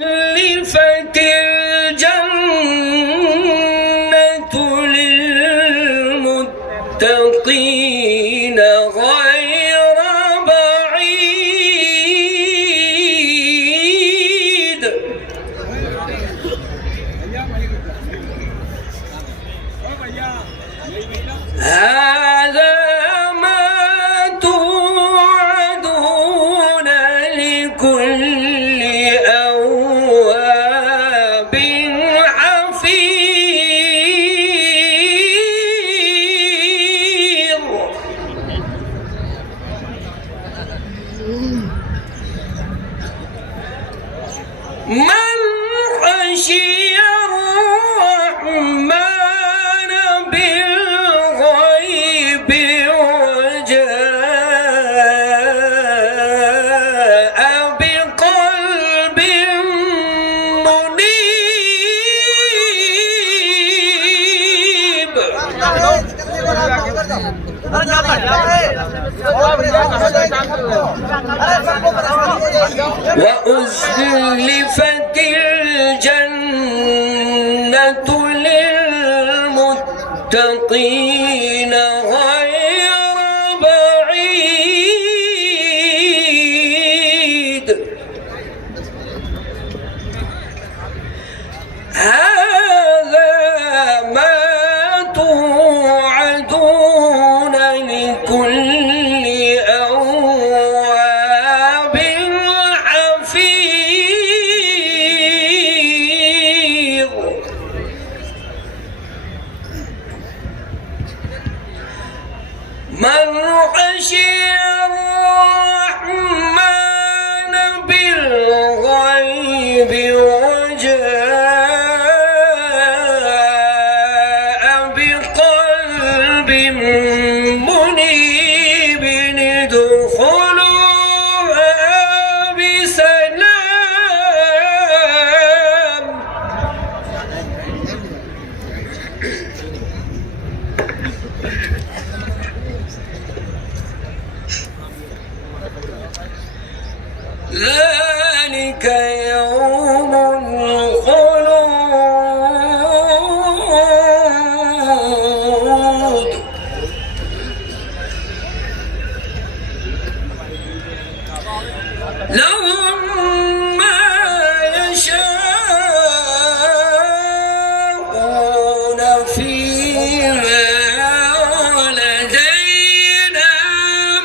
أزلفت الجنة للمتقين غير بعيد. هذا ما توعدون لكل أواب حفيظ. من خشي الرحمن بالغيب وجاء بقلب منيب. وأزلفت الجنة للمتقين غير بعيد. هذا ما توعدون لكل أواب حفيظ. من خشي الرحمن بالغيب وجاء بقلب منيب ادخلوها بسلام. ذلك يوم الخلود. لهم ما يشاءون فيها ولدينا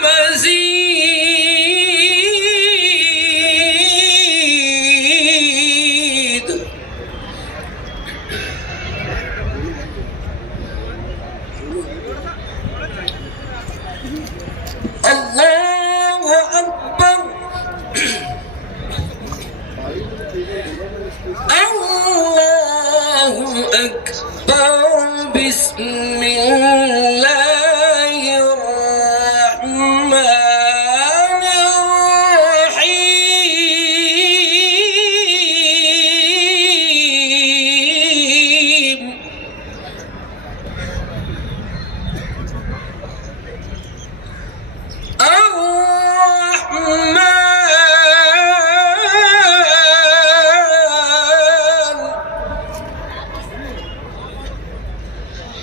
مزيد. الله أكبر. الله أكبر. بسم الله الرحمن الرحيم.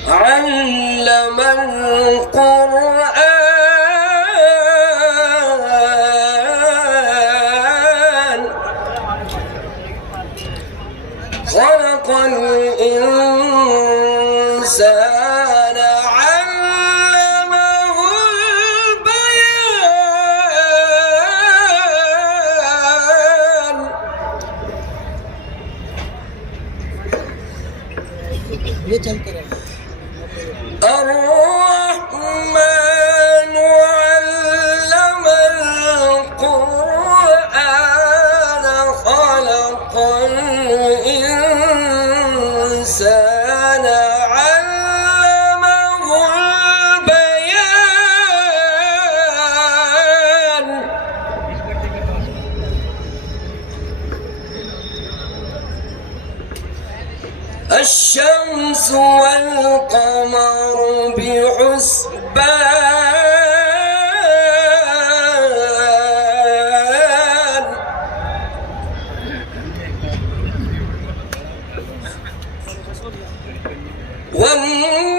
علم القرآن. خلق الإنسان علمه البيان. الرحمن علم القرآن خلق الإنسان علمه البيان. الشمس والقمر بحسبان.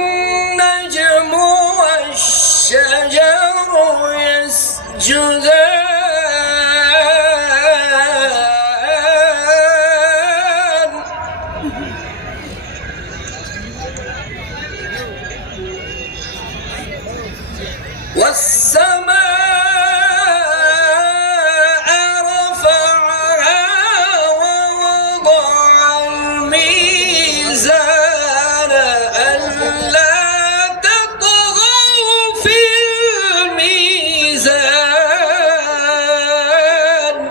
والنجم والشجر يسجدان والسماء رفعها ووضع الميزان ألا تطغوا في الميزان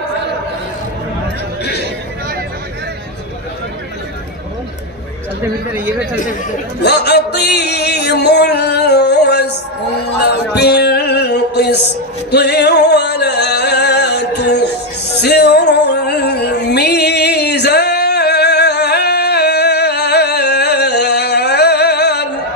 وأقيموا الوزن بالقسط ولا تخسروا الميزان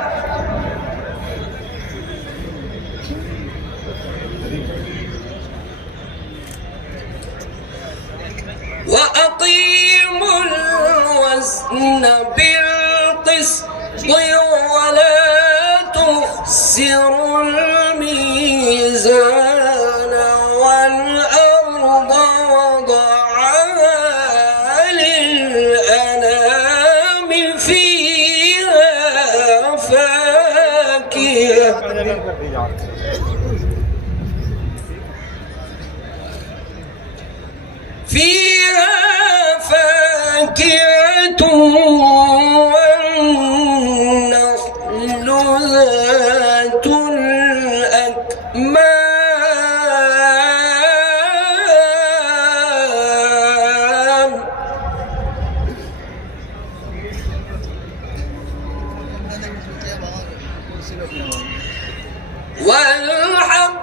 وأقيموا الوزن بالقسط ولا تخسروا الميزان والأرض وضعها للأنام فيها فاكهة والنخل ذات الأكمام والحب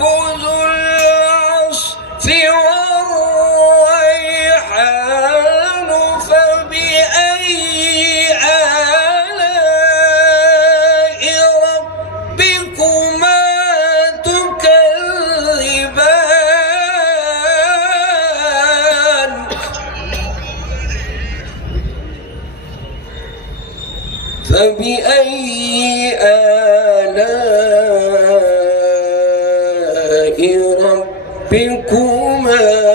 ذو العصف والريحان فبأي آلاء ربكما تكذبان فبأي آلاء ربكما